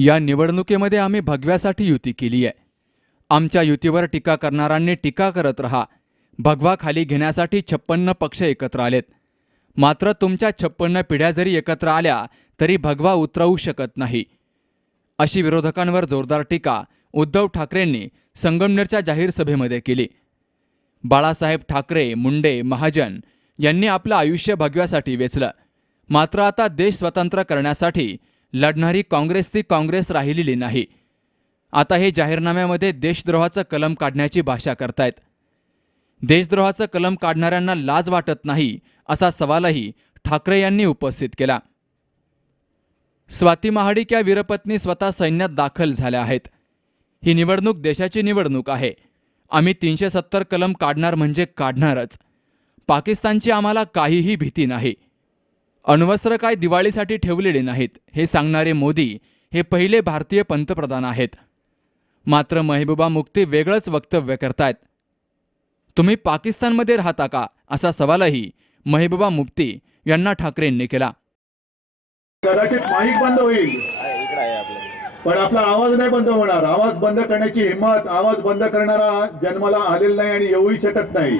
या निवडणुकीमध्ये आम्ही भगव्यासाठी युती केली आहे. आमच्या युतीवर टीका करणाऱ्यांनी टीका करत रहा. भगवा खाली घेण्यासाठी छप्पन्न पक्ष एकत्र आलेत. मात्र तुमच्या छप्पन्न पिढ्या जरी एकत्र आल्या तरी भगवा उतरवू शकत नाही. अशी विरोधकांवर जोरदार टीका उद्धव ठाकरेंनी संगमनेरच्या जाहीर सभेमध्ये केली. बाळासाहेब ठाकरे मुंडे महाजन यांनी आपलं आयुष्य भगव्यासाठी वेचलं. मात्र आता देश स्वतंत्र करण्यासाठी लढणारी काँग्रेस ती काँग्रेस राहिलेली नाही. आता हे जाहीरनाम्यामध्ये देशद्रोहाचं कलम काढण्याची भाषा करतायत. देशद्रोहाचं कलम काढणाऱ्यांना लाज वाटत नाही असा सवालही ठाकरे यांनी उपस्थित केला. स्वाती महाडिक या वीरपत्नी स्वतः सैन्यात दाखल झाल्या आहेत. ही निवडणूक देशाची निवडणूक आहे. आम्ही तीनशे सत्तर कलम काढणार म्हणजे काढणारच. पाकिस्तानची आम्हाला काहीही भीती नाही. अण्वस्त्र काय दिवाळीसाठी ठेवलेले नाहीत हे सांगणारे मोदी हे पहिले भारतीय पंतप्रधान आहेत. मात्र महबूबा मुफ्ती वेगळंच वक्तव्य करतायत. तुम्ही पाकिस्तानमध्ये राहता का? असा सवालही महबूबा मुफ्ती यांना ठाकरेंनी केला. कदाचित माईक बंद होईल. पण आपला आवाज नाही बंद होणार. आवाज बंद करण्याची हिंमत आवाज बंद करणारा जन्माला आलेला नाही आणि येऊही शकत नाही.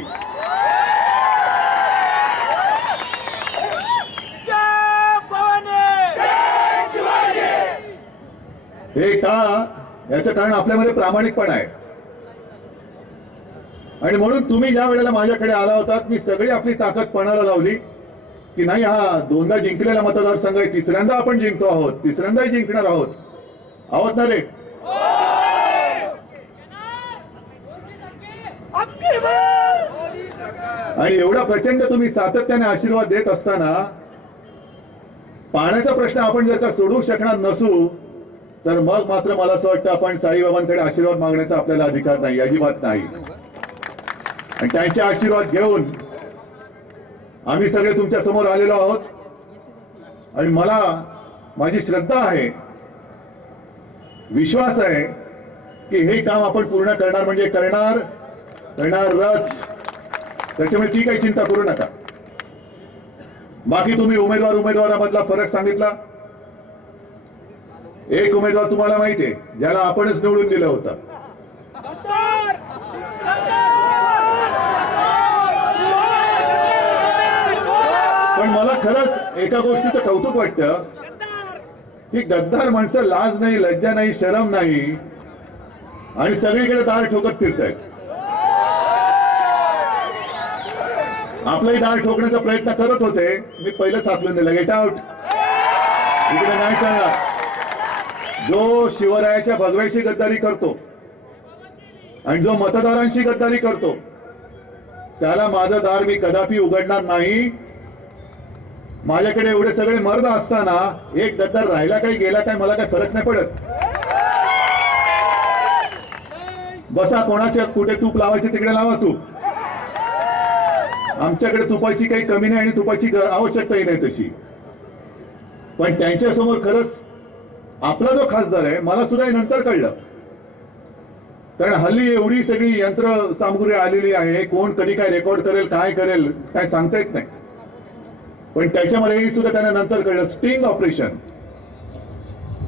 हे का? याचं कारण आपल्यामध्ये प्रामाणिकपणा आहे. आणि म्हणून तुम्ही ज्या वेळेला माझ्याकडे आला होतात मी सगळी आपली ताकद पणाला लावली की नाही हा दोनदा जिंकलेला मतदारसंघ आहे तिसऱ्यांदा आपण जिंकतो आहोत तिसऱ्यांदाही जिंकणार आहोत. आहोत ना रे? आणि एवढा प्रचंड तुम्ही सातत्याने आशीर्वाद देत असताना पाण्याचा प्रश्न आपण जर का सोडवू शकणार नसू तर मग मात्र मला असं वाटतं आपण साईबाबांकडे आशीर्वाद मागण्याचा आपल्याला अधिकार नाही अजिबात नाही. आणि त्यांचे आशीर्वाद घेऊन आम्ही सगळे तुमच्यासमोर आलेलो आहोत. आणि मला माझी श्रद्धा आहे विश्वास आहे की हे काम आपण पूर्ण करणार म्हणजे करणार करणारच त्याच्यामुळे ती काही चिंता करू नका. बाकी तुम्ही उमेदवार उमेदवारामधला फरक सांगितला. एक उमेदवार तुम्हाला माहिती आहे ज्याला आपणच निवडून दिला होतं. पण मला खरंच एका गोष्टीचं कौतुक वाटतं की गद्दार माणसं लाज नाही लज्जा नाही शरम नाही आणि सगळीकडे दार ठोकत फिरतायत. आपलाही दार ठोकण्याचा प्रयत्न करत होते. मी पहिलं साधून दिला. गेट आउट इकडे नाही सांगा जो शिवरायाच्या भगव्याशी गद्दारी करतो आणि जो मतदारांशी गद्दारी करतो त्याला माझं दार मी कदापि उघडणार नाही. माझ्याकडे एवढे सगळे मर्द असताना एक गद्दार राहिला काही गेला काय मला काही फरक नाही पडत. बसा कोणाच्या कुठे तूप लावायचे तिकडे लावा तूप. आमच्याकडे तुपाची काही कमी नाही आणि तुपाची आवश्यकताही नाही तशी. पण त्यांच्यासमोर खरंच आपला जो खासदार आहे मला सुद्धा हे नंतर कळलं. कारण हल्ली एवढी सगळी यंत्र सामग्री आलेली आहे कोण कधी काय रेकॉर्ड करेल काय करेल काय सांगता येत नाही. पण त्याच्यामध्ये सुद्धा त्यांना नंतर कळलं स्टिंग ऑपरेशन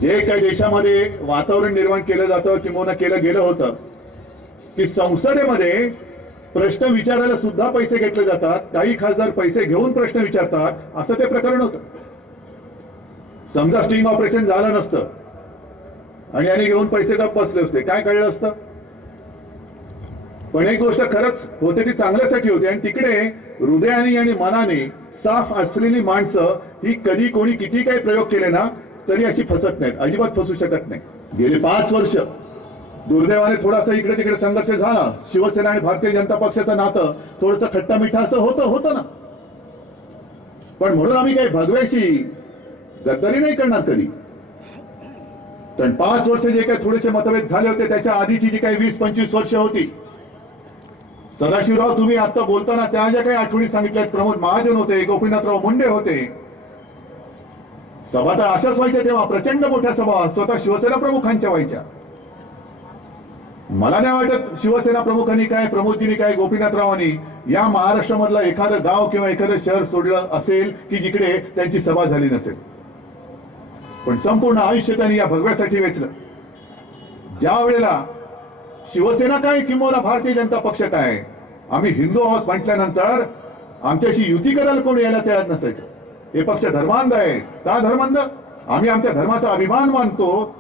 जे काही देशामध्ये वातावरण निर्माण केलं जातं किंवा केलं गेलं होतं की संसदेमध्ये प्रश्न विचारायला सुद्धा पैसे घेतले जातात काही खासदार पैसे घेऊन प्रश्न विचारतात असं ते प्रकरण होतं. समजा स्टिंग ऑपरेशन झालं नसतं. आणि याने घेऊन पैसे का बसले असते. काय कळलं असतं? पण एक गोष्ट खरंच होते ती चांगल्यासाठी होती. आणि तिकडे हृदयाने आणि मनाने साफ असलेली माणसं ही कधी कोणी किती काही प्रयोग केले ना तरी अशी फसत नाहीत. अजिबात फसू शकत नाही गेले पाच वर्ष. दुर्दैवाने थोडासा इकडे तिकडे संघर्ष झाला. शिवसेना आणि भारतीय जनता पक्षाचं नातं थोडंसं खट्टा मिठा असं होतं होतं ना. पण म्हणून आम्ही काही भगव्याशी गद्दारी नाही करणार कधी. कारण पाच वर्ष जे काही थोडेसे मतभेद झाले होते त्याच्या आधीची जी काही वीस पंचवीस वर्ष होती. सदाशिवराव तुम्ही आता बोलताना त्या ज्या काही आठवणी सांगितल्या प्रमोद महाजन होते गोपीनाथराव मुंडे होते. सभा तर अशाच व्हायच्या तेव्हा प्रचंड मोठ्या सभा स्वतः शिवसेना प्रमुखांच्या व्हायच्या. मला नाही वाटत शिवसेना प्रमुखांनी काय प्रमोदजींनी काय गोपीनाथरावांनी या महाराष्ट्रामधलं एखादं गाव किंवा एखादं शहर सोडलं असेल की जिकडे त्यांची सभा झाली नसेल. पण संपूर्ण आयुष्य त्यांनी या भगव्यासाठी वेचलं. ज्या वेळेला शिवसेना काय किंवा भारतीय जनता पक्ष काय आम्ही हिंदू आहोत म्हटल्यानंतर आमच्याशी युती करायला कोणी यायला तयार नसायचं. हे पक्ष धर्मांध आहे. का धर्मांध? आम्ही आमच्या धर्माचा अभिमान मानतो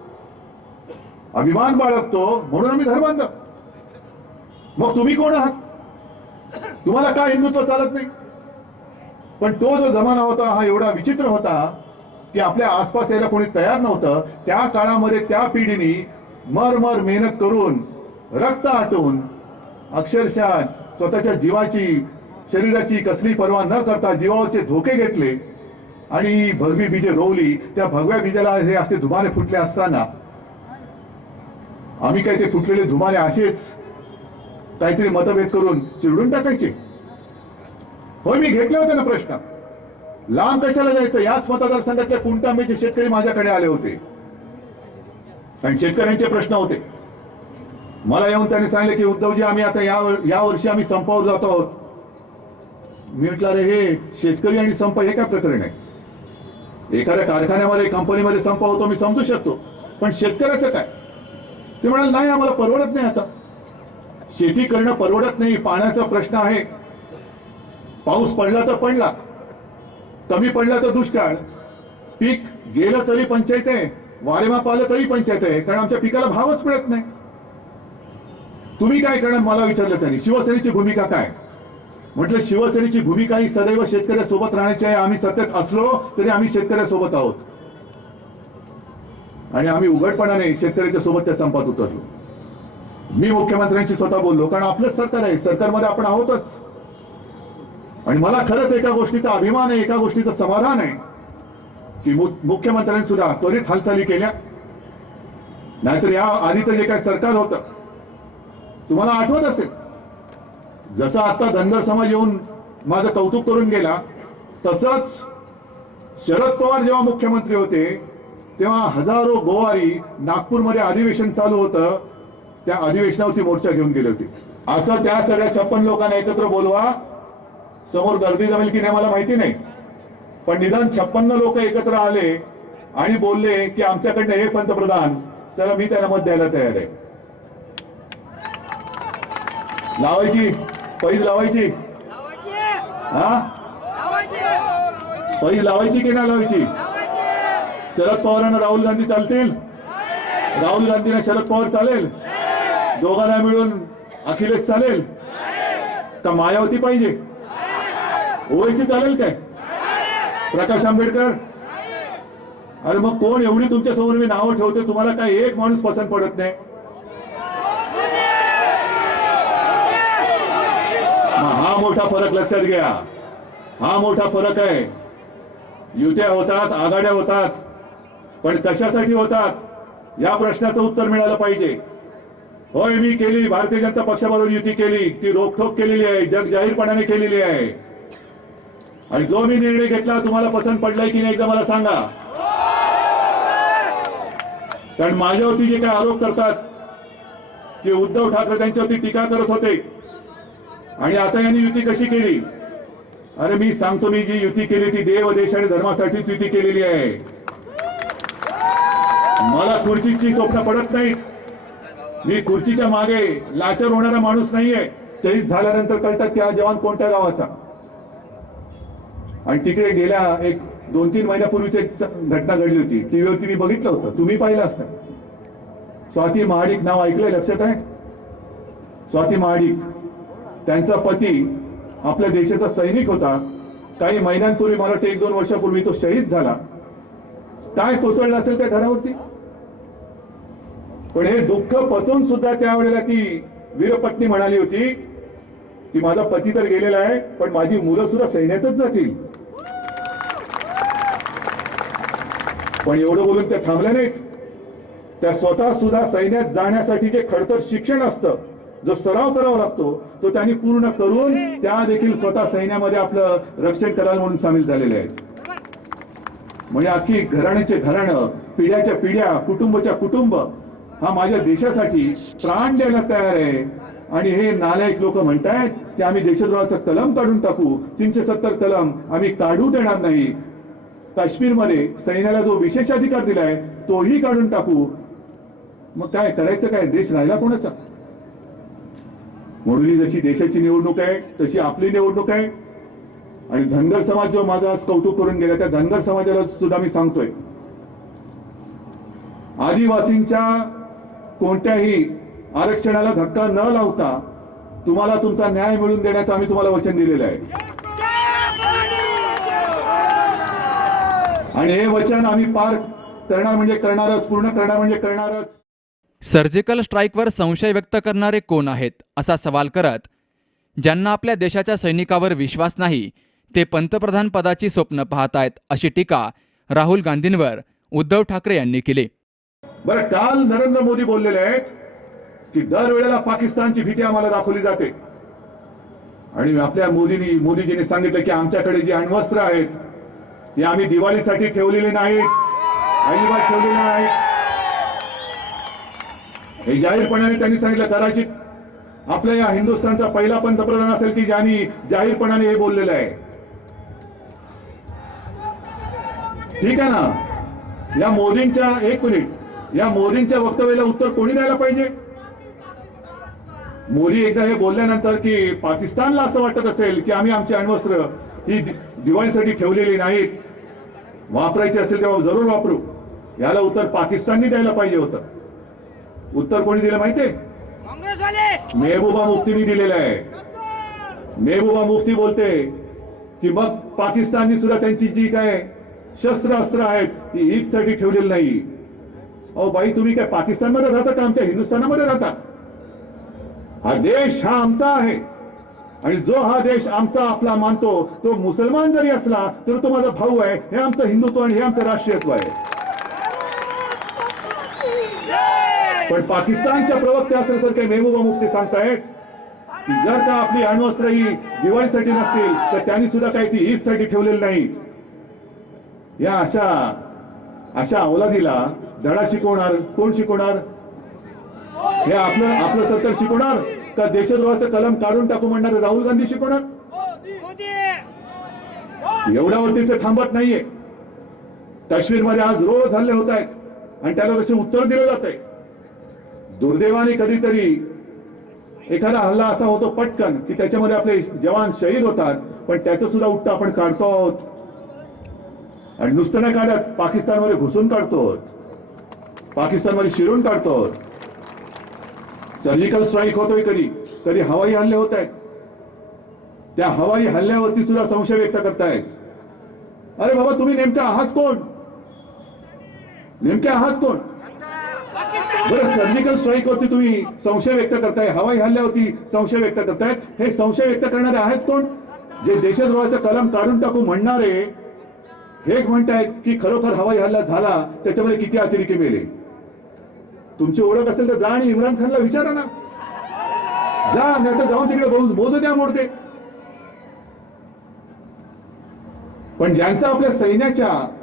अभिमान बाळगतो म्हणून आम्ही धर्मांध. मग तुम्ही कोण आहात? तुम्हाला काय हिंदुत्व चालत नाही? पण तो जो जमाना होता हा एवढा विचित्र होता की आपल्या आसपास यायला कोणी तयार नव्हतं. त्या काळामध्ये त्या पिढीने मर मर मेहनत करून रक्त आटून अक्षरशः स्वतःच्या जीवाची शरीराची कसली पर्वा न करता जीवावरचे धोके घेतले. आणि भगवी बीजे रोवली त्या भगव्या बीजाला हे असे धुमाने फुटले असताना आम्ही काय ते फुटलेले धुमाने असेच काहीतरी मतभेद करून चिरडून टाकायचे? होय मी घेतले होते ना प्रश्न. लांब कशाला जायचं? याच मतदारसंघातल्या कुंटांबेचे शेतकरी माझ्याकडे आले होते. कारण शेतकऱ्यांचे प्रश्न होते. मला येऊन त्यांनी सांगितले की उद्धवजी आम्ही आता या या वर्षी आम्ही संपावर जातो आहोत. मी म्हटलं अरे हे शेतकरी आणि संप हे काय प्रकरण आहे? एखाद्या कारखान्यामध्ये कंपनीमध्ये संप होतो मी समजू शकतो. पण शेतकऱ्याचं काय? ते म्हणाल नाही आम्हाला परवडत नाही आता. शेती करणं परवडत नाही. पाण्याचा प्रश्न आहे. पाऊस पडला तर पडला. कमी पडला तर दुष्काळ. पीक गेलं तरी पंचायत आहे वारेमाप आलं तरी पंचायत आहे कारण आमच्या पिकाला भावच मिळत नाही. तुम्ही काय करणार मला विचारलं त्यांनी शिवसेनेची भूमिका काय? म्हटलं शिवसेनेची भूमिका ही सदैव शेतकऱ्यासोबत राहण्याची आहे. आम्ही सत्तेत असलो तरी आम्ही शेतकऱ्यासोबत आहोत. आणि आम्ही उघडपणाने शेतकऱ्याच्या सोबत त्या संपात उतरलो. मी मुख्यमंत्र्यांशी स्वतः बोललो कारण आपलंच सरकार आहे. सरकारमध्ये आपण आहोतच. आणि मला खरंच एका गोष्टीचा अभिमान आहे एका गोष्टीचं समाधान आहे की मुख्यमंत्र्यांनी सुद्धा त्वरित हालचाली केल्या. नाहीतर या आधीचं जे काय सरकार होतं तुम्हाला आठवत असेल जसं आता धनगर समाज येऊन माझं कौतुक करून गेला तसंच शरद पवार जेव्हा मुख्यमंत्री होते तेव्हा हजारो गोवारी नागपूरमध्ये अधिवेशन चालू होतं त्या अधिवेशनावरती मोर्चा घेऊन गेले होते. असं त्या सगळ्या छप्पन लोकांना एकत्र बोलवा समोर गर्दी जमेल की नाही मला माहिती नाही. पण निदान छप्पन्न लोक एकत्र आले आणि बोलले की आमच्याकडनं हे पंतप्रधान चला मी त्याला मत द्यायला तयार आहे. लावायची पैज लावायची. हा? पैज लावायची की नाही लावायची? शरद पवारांना राहुल गांधी चालतील? राहुल गांधींना शरद पवार चालेल? दोघांना मिळून अखिलेश चालेल? का मायावती पाहिजे? ओएसी चालेल काय? प्रकाश आंबेडकर? अरे मग कोण एवढी तुमच्यासमोर मी नावं ठेवते तुम्हाला काय एक माणूस पसंत पडत नाही? हा मोठा फरक लक्षात घ्या. हा मोठा फरक आहे. युत्या होतात आघाड्या होतात पण कशासाठी होतात? या प्रश्नाचं उत्तर मिळालं पाहिजे. होय मी केली. भारतीय जनता पक्षाबरोबर युती केली. ती रोखोक केलेली आहे. जग जाहीरपणाने केलेली आहे. आणि जो मी निर्णय घेतला तुम्हाला पसंत पडलाय की नाही एकदा मला सांगा. कारण माझ्यावरती जे काही आरोप करतात की उद्धव ठाकरे त्यांच्यावरती टीका करत होते आणि आता यांनी युती कशी केली? अरे मी सांगतो मी जी युती केली ती देव देश आणि धर्मासाठीच युती केलेली आहे. मला खुर्चीची स्वप्न पडत नाही मी खुर्चीच्या मागे लाचार होणारा माणूस नाहीये. शहीद झाल्यानंतर कळतात की हा जवान कोणत्या गावाचा. आणि तिकडे गेल्या एक दोन तीन महिन्यापूर्वीच एक घटना घडली होती. टीव्हीवरती मी बघितलं होतं. तुम्ही पाहिलं असतं. स्वाती महाडिक नाव ऐकलंय लक्षात आहे? स्वाती महाडिक त्यांचा पती आपल्या देशाचा सैनिक होता. काही महिन्यांपूर्वी मला वाटतं एक दोन वर्षापूर्वी तो शहीद झाला. काय कोसळलं असेल त्या घरावरती? पण हे दुःख पचून सुद्धा त्यावेळेला ती वीरपत्नी म्हणाली होती की माझा पती तर गेलेला आहे पण माझी मुलं सुद्धा सैन्यातच जातील. पण एवढं बोलून त्या थांबल्या नाहीत. त्या स्वतः सुद्धा सैन्यात जाण्यासाठी जे खडतर शिक्षण असतं जो सराव करावा लागतो तो त्यांनी पूर्ण करून त्या देखील स्वतः सैन्यामध्ये आपलं रक्षण करायला म्हणून सामील झालेले आहेत. म्हणजे अख्खी घराण्याचे घराणं पिढ्याच्या पिढ्या कुटुंबाच्या कुटुंब हा माझ्या देशासाठी प्राण द्यायला तयार आहे. आणि हे नालायक लोक म्हणतायत की आम्ही देशद्रोहाचं कलम काढून टाकू तीनशे सत्तर कलम आम्ही काढू देणार नाही. काश्मीरमध्ये सैन्याला जो विशेष अधिकार दिलाय तोही काढून टाकू. मग काय करायचं काय? देश राहिला कोणाचा? म्हणून जशी देशाची निवडणूक आहे तशी आपली निवडणूक आहे. आणि धनगर समाज जो माझा आज कौतुक करून गेला त्या धनगर समाजाला सुद्धा मी सांगतोय. आदिवासींच्या कोणत्याही आरक्षणाला धक्का न लावता तुम्हाला तुमचा न्याय मिळवून देण्याचं आम्ही तुम्हाला वचन दिलेलं आहे. आणि हे वचन आम्ही पार करणार म्हणजे करणारच पूर्ण करणार म्हणजे करणारच. सर्जिकल स्ट्राईकवर संशय व्यक्त करणारे कोण आहेत असा सवाल करत ज्यांना आपल्या देशाच्या सैनिकावर विश्वास नाही ते पंतप्रधान पदाची स्वप्न पाहतायत अशी टीका राहुल गांधींवर उद्धव ठाकरे यांनी केली. बरं काल नरेंद्र मोदी बोललेले आहेत की दरवेळेला पाकिस्तानची भीती आम्हाला दाखवली जाते. आणि आपल्या मोदींनी मोदीजींनी सांगितलं की आमच्याकडे जी अण्वस्त्र आहेत ती आम्ही दिवाळीसाठी ठेवलेली नाहीत. अजिबात ठेवलेली नाहीत. हे जाहीरपणाने त्यांनी सांगितलं कदाचित आपल्या या हिंदुस्थानचा पहिला पंतप्रधान असेल की ज्यांनी जाहीरपणाने हे बोललेलं आहे. ठीक आहे ना? या मोदींच्या एक मिनिट. या मोदींच्या वक्तव्याला उत्तर कोणी द्यायला पाहिजे? मोदी एकदा हे बोलल्यानंतर की पाकिस्तानला असं वाटत असेल की आम्ही आमची अण्वस्त्र ही दिवाळीसाठी ठेवलेली नाहीत. वापरायची असेल तेव्हा जरूर वापरू. याला उत्तर पाकिस्ताननी द्यायला पाहिजे होतं. उत्तर कोणी दिलं माहितीये? मेहबूबा मुफ्तीनी दिलेलं आहे. मेहबूबा मुफ्ती बोलते की मग पाकिस्ताननी सुद्धा त्यांची जी काय शस्त्र अस्त्र आहेत ती ईदसाठी ठेवलेली नाही. अहो बाई तुम्ही काय पाकिस्तानमध्ये राहता का आमच्या हिंदुस्थानामध्ये राहता? हा देश हा आमचा आहे. आणि जो हा देश आमचा आपला मानतो तो मुसलमान जरी असला तर तो माझा भाऊ आहे हे आमचं हिंदुत्व आणि हे आमचं राष्ट्रीयत्व आहे. पण पाकिस्तानच्या प्रवक्ते असल्यासारखे मेहबूबा मुफ्ती सांगतायत की जर का आपली अण्वस्त्र ही दिवाळीसाठी नसतील तर त्यांनी सुद्धा काही ती ईदसाठी ठेवलेली नाही. या अशा अशा अवलादीला धडा शिकवणार कोण शिकवणार? हे आपलं आपलं सरकार शिकवणार? का देशद्रोहाचं कलम काढून टाकू म्हणणारे राहुल गांधी शिकवणार एवढ्यावरतीच थांबत नाहीये. काश्मीरमध्ये आज रोज हल्ले होत आहेत आणि त्याला तसे उत्तर दिलं जात आहे. दुर्दैवाने कधीतरी एखादा हल्ला असा होतो पटकन की त्याच्यामध्ये आपले जवान शहीद होतात पण त्याचं सुद्धा उत्तर आपण काढतो आहोत आणि नुसतं नाही काढत पाकिस्तानमध्ये घुसून काढतो पाकिस्तानमध्ये शिरून काढतो सर्जिकल स्ट्राईक होतोय कधी कधी हवाई हल्ले होत आहेत. त्या हवाई हल्ल्यावरती सुद्धा संशय व्यक्त करतायत. अरे बाबा तुम्ही नेमके आहात कोण? नेमके आहात कोण? बरं सर्जिकल स्ट्राईक वरती तुम्ही संशय व्यक्त करताय हवाई हल्ल्यावरती संशय व्यक्त करतायत. हे संशय व्यक्त करणारे आहेत कोण? जे देशद्रोहाचं कलम काढून टाकू म्हणणारे हे म्हणतायत की खरोखर हवाई हल्ला झाला त्याच्यामध्ये किती अतिरेकी मेले? तुमची ओळख असेल तर जा आणि इम्रान खानला विचारा ना. जा नाही तर जाऊन तिकडे मोज- बोध द्या मोडते पण ज्यांचा आपल्या सैन्याच्या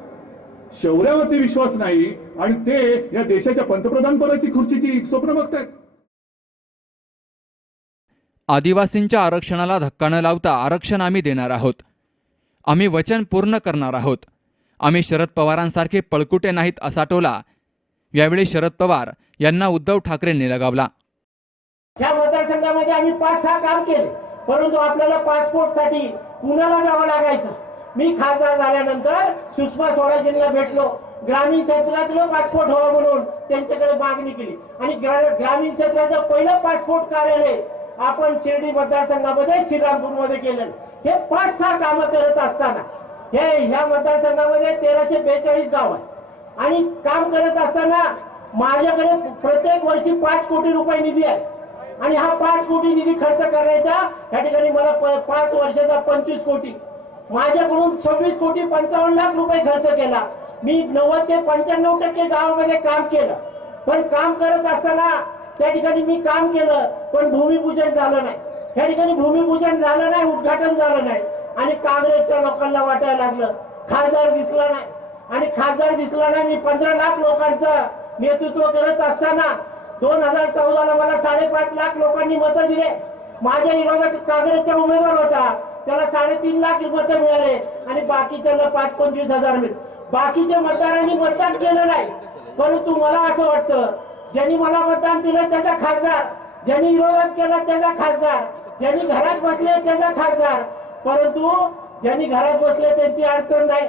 शौर्यावरती विश्वास नाही आणि ते या देशाच्या पंतप्रधानपदाची खुर्चीची स्वप्न बघतायत. आदिवासींच्या आरक्षणाला धक्का न लावता आरक्षण आम्ही देणार आहोत. आम्ही वचन पूर्ण करणार आहोत. आम्ही शरद पवारांसारखे पळकुटे नाहीत असा टोला यावेळी शरद पवार यांना उद्धव ठाकरेंनी लगावला. या मतदारसंघामध्ये आम्ही पाच सहा काम केले. परंतु आपल्याला पासपोर्टसाठी पुण्याला जावं लागायचं. मी खासदार झाल्यानंतर सुषमा स्वराज यांना भेटलो. ग्रामीण क्षेत्रातलं पासपोर्ट हवं म्हणून त्यांच्याकडे मागणी केली. आणि ग्रामीण क्षेत्राचं पहिलं पासपोर्ट कार्यालय आपण शिर्डी मतदारसंघामध्ये श्रीरामपूरमध्ये केलं हे पाच सहा कामं करत असताना. हे ह्या मतदारसंघामध्ये तेराशे बेचाळीस गाव आहे आणि काम करत असताना माझ्याकडे प्रत्येक वर्षी पाच कोटी रुपये निधी आहे. आणि हा पाच कोटी निधी खर्च करायचा या ठिकाणी मला पाच वर्षाचा पंचवीस कोटी. माझ्याकडून सव्वीस कोटी पंचावन्न लाख रुपये खर्च केला. मी नव्वद ते पंच्याण्णव टक्के गावामध्ये काम केलं. पण काम करत असताना त्या ठिकाणी मी काम केलं पण भूमिपूजन झालं नाही. या ठिकाणी भूमिपूजन झालं नाही उद्घाटन झालं नाही. आणि काँग्रेसच्या लोकांना वाटायला लागलं खासदार दिसला नाही. आणि खासदार दिसला नाही. मी पंधरा लाख लोकांचं नेतृत्व करत असताना दोन हजार चौदाला मला साडेपाच लाख लोकांनी मतं दिले. माझ्या विरोधात काँग्रेसचा उमेदवार होता. त्याला साडेतीन लाख मतं मिळाले आणि बाकीच्याला पाच पंचवीस हजार मिळाले बाकीच्या मतदारांनी मतदान केलं नाही. परंतु मला असं वाटतं ज्यांनी मला मतदान दिलं त्याचा खासदार ज्यांनी विरोधात केला त्याचा खासदार ज्यांनी घरात बसले त्याचा खासदार. परंतु ज्यांनी घरात बसले त्यांची अडचण नाही.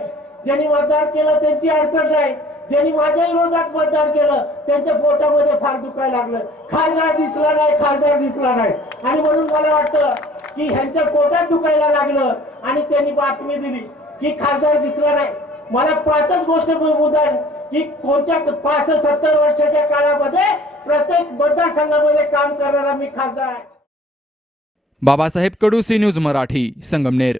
ज्यांनी मतदान केलं त्यांची अडचण नाही. ज्यांनी माझ्या विरोधात मतदान केलं त्यांच्या पोटामध्ये फार दुखायला लागलं. खासदार दिसला नाही खासदार दिसला नाही. आणि म्हणून मला वाटतं की ह्यांच्या पोटात दुखायला लागलं आणि त्यांनी बातमी दिली की खासदार दिसला नाही. मला पाचच गोष्ट मुद्दा की कोणत्या पाच सत्तर वर्षाच्या काळामध्ये प्रत्येक मतदारसंघामध्ये काम करणारा मी खासदार आहे. Babasaheb Kadu C news Marathi Sangamner.